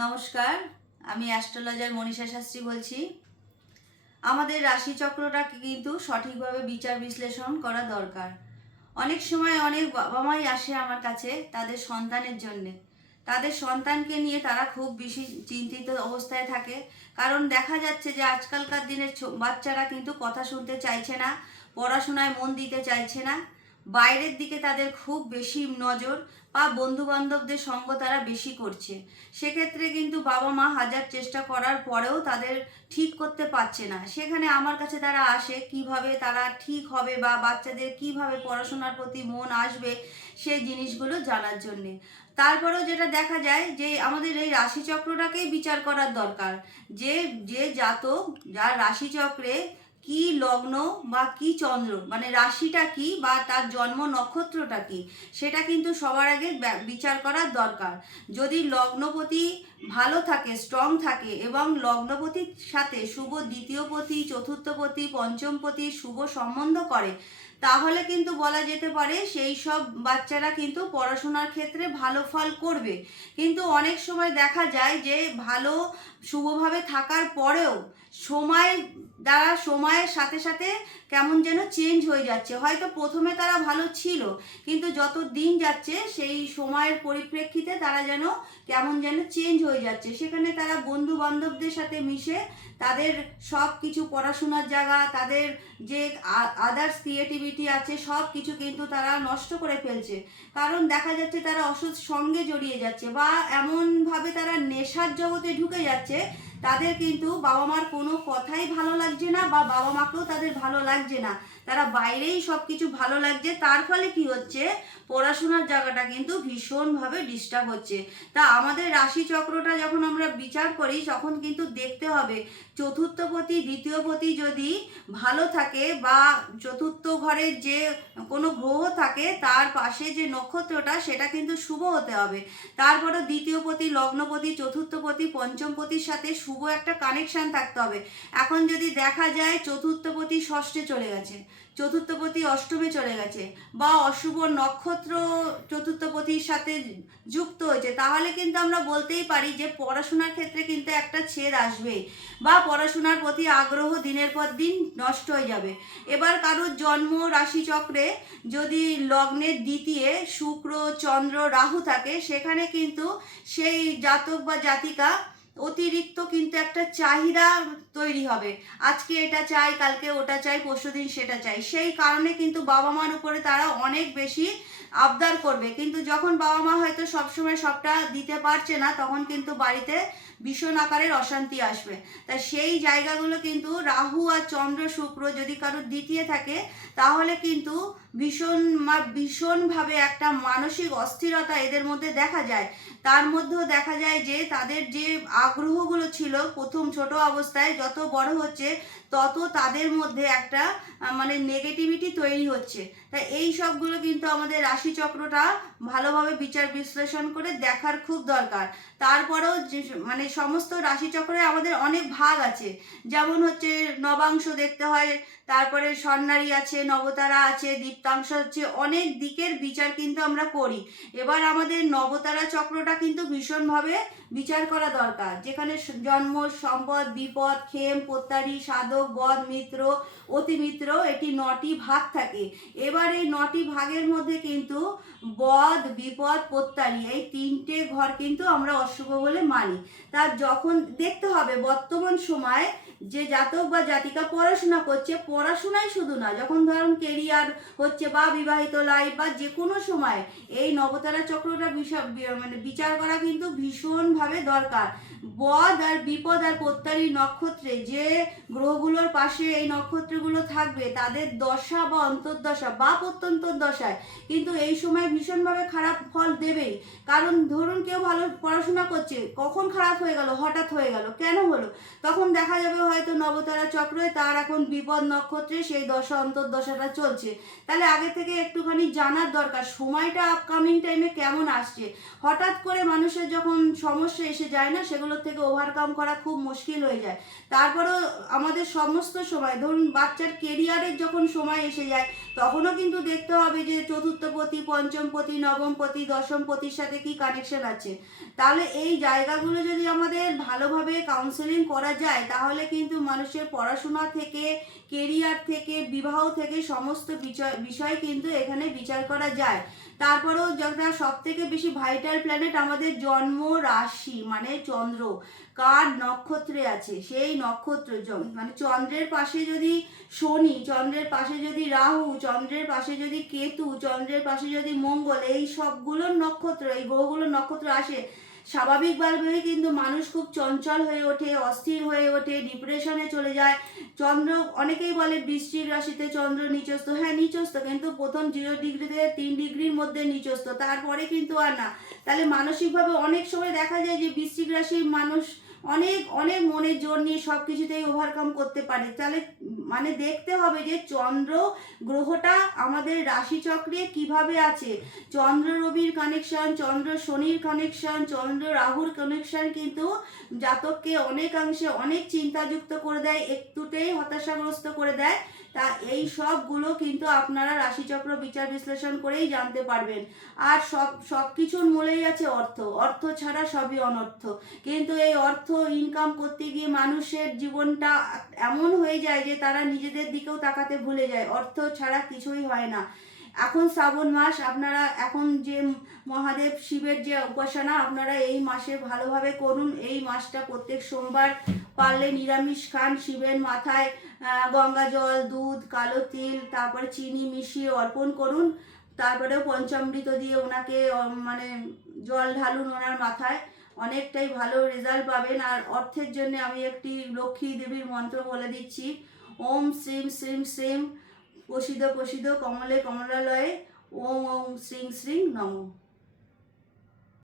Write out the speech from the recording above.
নমস্কার, আমি অ্যাস্ট্রোলজার মনীষা শাস্ত্রী বলছি। আমাদের রাশিচক্রটা কিন্তু সঠিকভাবে বিচার বিশ্লেষণ করা দরকার। অনেক সময় অনেক বাবা মাই আসে আমার কাছে তাদের সন্তানের জন্যে। তাদের সন্তানকে নিয়ে তারা খুব বেশি চিন্তিত অবস্থায় থাকে, কারণ দেখা যাচ্ছে যে আজকালকার দিনের বাচ্চারা কিন্তু কথা শুনতে চাইছে না, পড়াশোনায় মন দিতে চাইছে না, বাইরের দিকে তাদের খুব বেশি নজর বা বন্ধু বান্ধবদের সঙ্গ তারা বেশি করছে। সেক্ষেত্রে কিন্তু বাবা মা হাজার চেষ্টা করার পরেও তাদের ঠিক করতে পারছে না। সেখানে আমার কাছে তারা আসে কিভাবে তারা ঠিক হবে বা বাচ্চাদের কিভাবে পড়াশোনার প্রতি মন আসবে সেই জিনিসগুলো জানার জন্যে। তারপরেও যেটা দেখা যায় যে আমাদের এই রাশিচক্রটাকেই বিচার করার দরকার, যে যে জাতক যার রাশিচক্রে কি লগ্ন বা কি চন্দ্র, মানে রাশিটা কি বা তার জন্ম নক্ষত্রটা কি, সেটা কিন্তু সবার আগে বিচার করার দরকার। যদি লগ্নপতি ভালো থাকে, স্ট্রং থাকে এবং লগ্নপতির সাথে শুভ দ্বিতীয়পতি, চতুর্থপতি, পঞ্চমপতি শুভ সম্বন্ধ করে, তাহলে কিন্তু বলা যেতে পারে সেই সব বাচ্চারা কিন্তু পড়াশোনার ক্ষেত্রে ভালো ফল করবে। কিন্তু অনেক সময় দেখা যায় যে ভালো শুভভাবে থাকার পরেও সময় দ্বারা সময়ের সাথে সাথে কেমন যেন চেঞ্জ হয়ে যাচ্ছে। হয়তো প্রথমে তারা ভালো ছিল, কিন্তু যত দিন যাচ্ছে সেই সময়ের পরিপ্রেক্ষিতে তারা যেন কেমন যেন চেঞ্জ হয়ে যাচ্ছে। সেখানে তারা বন্ধু বান্ধবদের সাথে মিশে তাদের সব কিছু পড়াশোনার জায়গা, তাদের যে আদার্স ক্রিয়েটিভিটি আছে সব কিছু কিন্তু তারা নষ্ট করে ফেলছে। কারণ দেখা যাচ্ছে তারা অসৎ সঙ্গে জড়িয়ে যাচ্ছে বা এমনভাবে তারা নেশার জগতে ঢুকে যাচ্ছে, তাদের কিন্তু বাবা মার কোনো কথাই ভালো লাগছে না বা বাবা মাকেও তাদের ভালো লাগছে না। তারা বাইরেই সব কিছু ভালো লাগছে, তার ফলে কি হচ্ছে, পড়াশোনার জায়গাটা কিন্তু ভীষণভাবে ডিস্টার্ব হচ্ছে। তা আমাদের রাশিচক্রটা যখন আমরা বিচার করি তখন কিন্তু দেখতে হবে চতুর্থপতি দ্বিতীয়পতি যদি ভালো থাকে বা চতুর্থ ঘরের যে কোনো গ্রহ থাকে তার পাশে যে নক্ষত্রটা সেটা কিন্তু শুভ হতে হবে। তারপরে দ্বিতীয়পতি, লগ্নপতি, চতুর্থপতি, পঞ্চমপতির সাথে শুভ একটা কানেকশন থাকতে হবে। এখন যদি দেখা যায় চতুর্থপতি ষষ্ঠে চলে গেছে, চতুর্থপতি অষ্টমে চলে গেছে বা অশুভ নক্ষত্র চতুর্থপতির সাথে যুক্ত হয়েছে, তাহলে কিন্তু আমরা বলতেই পারি যে পড়াশোনার ক্ষেত্রে কিন্তু একটা ছেদ আসবেই বা পড়াশোনার প্রতি আগ্রহ দিনের পর দিন নষ্ট হয়ে যাবে। এবার কারোর জন্ম রাশিচক্রে যদি লগ্নের দ্বিতীয় শুক্র, চন্দ্র, রাহু থাকে, সেখানে কিন্তু সেই জাতক বা জাতিকা অতিরিক্ত কিন্তু একটা চাহিদা তৈরি হবে। আজকে এটা চাই, কালকে ওটা চাই, পরশুদিন সেটা চাই। সেই কারণে কিন্তু বাবা মার উপরে তারা অনেক বেশি আবদার করবে, কিন্তু যখন বাবা মা হয়তো সবসময় সবটা দিতে পারছে না, তখন কিন্তু বাড়িতে ভীষণ আকারের অশান্তি আসবে। তা সেই জায়গাগুলো কিন্তু রাহু আর চন্দ্র শুক্র যদি কারোর দ্বিতীয় থাকে, তাহলে কিন্তু ভীষণভাবে একটা মানসিক অস্থিরতা এদের মধ্যে দেখা যায়। তার মধ্যেও দেখা যায় যে তাদের যে আগ্রহগুলো ছিল প্রথম ছোট অবস্থায়, যত বড় হচ্ছে তত তাদের মধ্যে একটা মানে নেগেটিভিটি তৈরি হচ্ছে। তাই এই সবগুলো কিন্তু আমাদের রাশিচক্রটা ভালোভাবে বিচার বিশ্লেষণ করে দেখার খুব দরকার। তারপরেও যে মানে সমস্ত রাশিচক্রে আমাদের অনেক ভাগ আছে, যেমন হচ্ছে নবাংশ দেখতে হয়, তারপরে স্বর্ণালী আছে, নবতারা আছে, দীপ্তাংশ হচ্ছে, অনেক দিকের বিচার কিন্তু আমরা করি। এবার আমাদের নবতারা চক্রটা কিন্তু ভীষণভাবে বিচার করা দরকার, যেখানে জন্ম, সম্পদ, বিপদ, ক্ষেম, প্রত্যারী, সাধক, বদ, মিত্র, অতিমিত্র, এটি 9টি ভাগ থাকে। এবার এই 9টি ভাগের মধ্যে কিন্তু বদ, বিপদ, প্রত্যারী এই 3টে ঘর কিন্তু আমরা অশুভ বলে মানি। তার যখন দেখতে হবে বর্তমান সময় যে জাতক বা জাতিকা পড়াশোনা করছে, পড়াশোনাই শুধু না, যখন ধরুন কেরিয়ার হচ্ছে বা বিবাহিত লাইফ বা যে কোনো সময় এই নবতারা চক্রটা মানে বিচার করা কিন্তু ভীষণভাবে দরকার। বদ আর বিপদ আর প্রত্যারী নক্ষত্রে যে গ্রহগুলোর পাশে এই নক্ষত্রগুলো থাকবে, তাদের দশা বা অন্তর্দশা বা প্রত্যন্তর দশায় কিন্তু এই সময় ভীষণভাবে খারাপ ফল দেবেই। কারণ ধরুন কেউ ভালো পড়াশোনা করছে, কখন খারাপ হয়ে গেল, হঠাৎ হয়ে গেল, কেন হলো, তখন দেখা যাবে হয়তো নবতারা চক্রে তার এখন বিপদ নক্ষত্রে সেই দশা অন্তর্দশাটা চলছে, তাহলে আগে থেকে একটুখানি জানার দরকার সময়টা আপকামিং টাইমে কেমন আসছে। হঠাৎ করে মানুষের যখন সমস্যা এসে যায় না, সেগুলোর থেকে ওভারকাম করা খুব মুশকিল হয়ে যায়। তারপরেও আমাদের সমস্ত সময়, ধরুন বাচ্চার কেরিয়ারের যখন সময় এসে যায়, তখনও কিন্তু দেখতে হবে যে চতুর্থপতি, পঞ্চমপতি, নবমপতি, দশমপতির সাথে কি কানেকশন আছে। তাহলে এই জায়গাগুলো যদি আমাদের ভালোভাবে কাউন্সেলিং করা যায়, তাহলে কিন্তু মানুষের পড়াশোনা থেকে, কেরিয়ার থেকে, বিবাহ থেকে সমস্ত বিষয় কিন্তু এখানে বিচার করা যায়। তারপরেও যেটা সব থেকে বেশি ভাইটাল প্ল্যানেট আমাদের জন্ম রাশি, মানে চন্দ্র কার নক্ষত্রে আছে, সেই নক্ষত্র মানে চন্দ্রের পাশে যদি শনি, চন্দ্রের পাশে যদি রাহু, চন্দ্রের পাশে যদি কেতু, চন্দ্রের পাশে যদি মঙ্গল, এই সবগুলোর নক্ষত্র, এই গ্রহগুলোর নক্ষত্র আসে, স্বাভাবিকভাবেই কিন্তু মানুষ খুব চঞ্চল হয়ে ওঠে, অস্থির হয়ে ওঠে, ডিপ্রেশনে চলে যায়। চন্দ্র, অনেকেই বলে বৃশ্চিক রাশিতে চন্দ্র নিচস্থ, হ্যাঁ নিচস্থ, কিন্তু প্রথম 0 ডিগ্রি থেকে 3 ডিগ্রির মধ্যে নিচস্থ, তারপরে কিন্তু আর না। তাহলে মানসিকভাবে অনেক সময় দেখা যায় যে বৃশ্চিক রাশির মানুষ অনেক অনেক মনের জোর নিয়ে সব কিছুতেই ওভারকাম করতে পারে। তাহলে মানে দেখতে হবে যে চন্দ্র গ্রহটা আমাদের রাশিচক্রে কিভাবে আছে। চন্দ্র রবির কানেকশন, চন্দ্র শনির কানেকশন, চন্দ্র রাহুর কানেকশন কিন্তু জাতককে অনেকাংশে অনেক চিন্তাযুক্ত করে দেয়, একটুতেই হতাশাগ্রস্ত করে দেয়। তা এই সবগুলো কিন্তু আপনারা রাশিচক্র বিচার বিশ্লেষণ করেই জানতে পারবেন। আর সব কিছুর মূলেই আছে অর্থ, অর্থ ছাড়া সবই অনর্থ। কিন্তু এই অর্থ ইনকাম করতে গিয়ে মানুষের জীবনটা এমন হয়ে যায় যে তারা নিজেদের দিকেও তাকাতে ভুলে যায়, অর্থ ছাড়া কিছুই হয় না। এখন শ্রাবণ মাস, আপনারা এখন যে মহাদেব শিবের যে উপাসনা আপনারা এই মাসে ভালোভাবে করুন। এই মাসটা প্রত্যেক সোমবার পারলে নিরামিষ খান, শিবের মাথায় গঙ্গা জল, দুধ, কালো তিল, তারপরে চিনি মিশিয়ে অর্পণ করুন। তারপরেও পঞ্চামৃত দিয়ে ওনাকে মানে জল ঢালুন ওনার মাথায়, অনেকটাই ভালো রেজাল্ট পাবেন। আর অর্থের জন্য আমি একটি লক্ষ্মী দেবীর মন্ত্র বলে দিচ্ছি। ওম শ্রীম শ্রীম শ্রীম প্রসিদ্ধ প্রসিদ্ধ কমলে কমলালয়ে ওম ওম শ্রীং শ্রীং নমঃ।